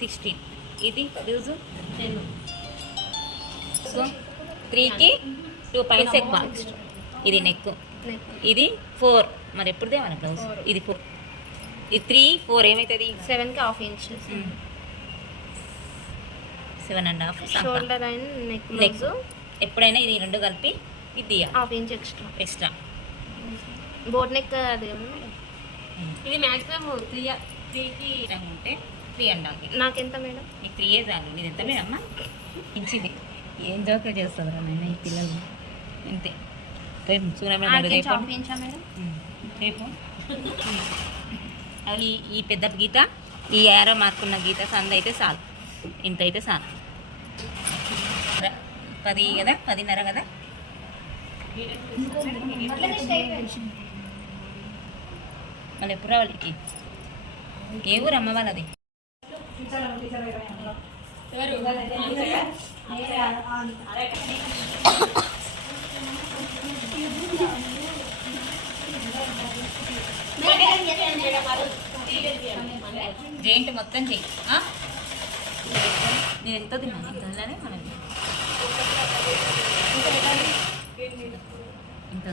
16. ఇది loose 10. So 3కి 2 points ఎక్కువ. ఇది నెక్, ఇది 4. మరి ఎప్పుడు తేవాలి బ్లౌజ్? ఇది 4, ఇది 3, 4 ఏమవుతుంది? 7కి ½ ఇంచెస్. 7.5 shoulder and neck. ఎప్పుడైనా ఇది 2 కలిపి ఇది ½ ఇంచ్ ఎక్స్ట్రా. బోట్ నెక్ అది ఇది మ్యాక్సిమం 3కి ఉంటే 3.5. నాకెంత మేడం? నీకు 3 చాలు. నీది ఎంత మేడం? ఇంచిది ఏం జోకే చేస్తుందిరా నాయన ఈ పిల్లలు. అంతే. రేపు మేడం. రేపు అది ఈ పెద్ద గీత, ఈ ఏరో మార్కున్న గీత సంద అయితే చాలు. ఇంత అయితే చాలు. 10 కదా, 10.5 కదా. మళ్ళీ ఎప్పుడు రావాలి? ఏ ఊరు అమ్మ వాళ్ళది? జెయింట్ మొత్తం చెయ్యి. నేను ఎంత తిన్నాను ఇంతలోనే మనకి ఇంత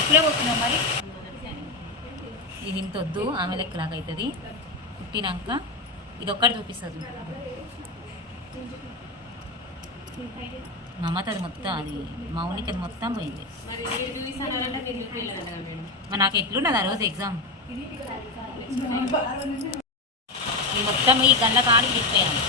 ఇప్పుడే పోతున్నావు మరి. ఇది ఇంత వద్దు, ఆమె లెక్కలాగా అవుతుంది. పుట్టినాక ఇది ఒక్కటి చూపిస్తుంది. మమతది మొత్తం, అది మౌనికది మొత్తం పోయింది. మరి నాకు ఎట్లున్నది ఆ రోజు ఎగ్జామ్? మొత్తం ఈ గంట కాడికి తిప్పాను.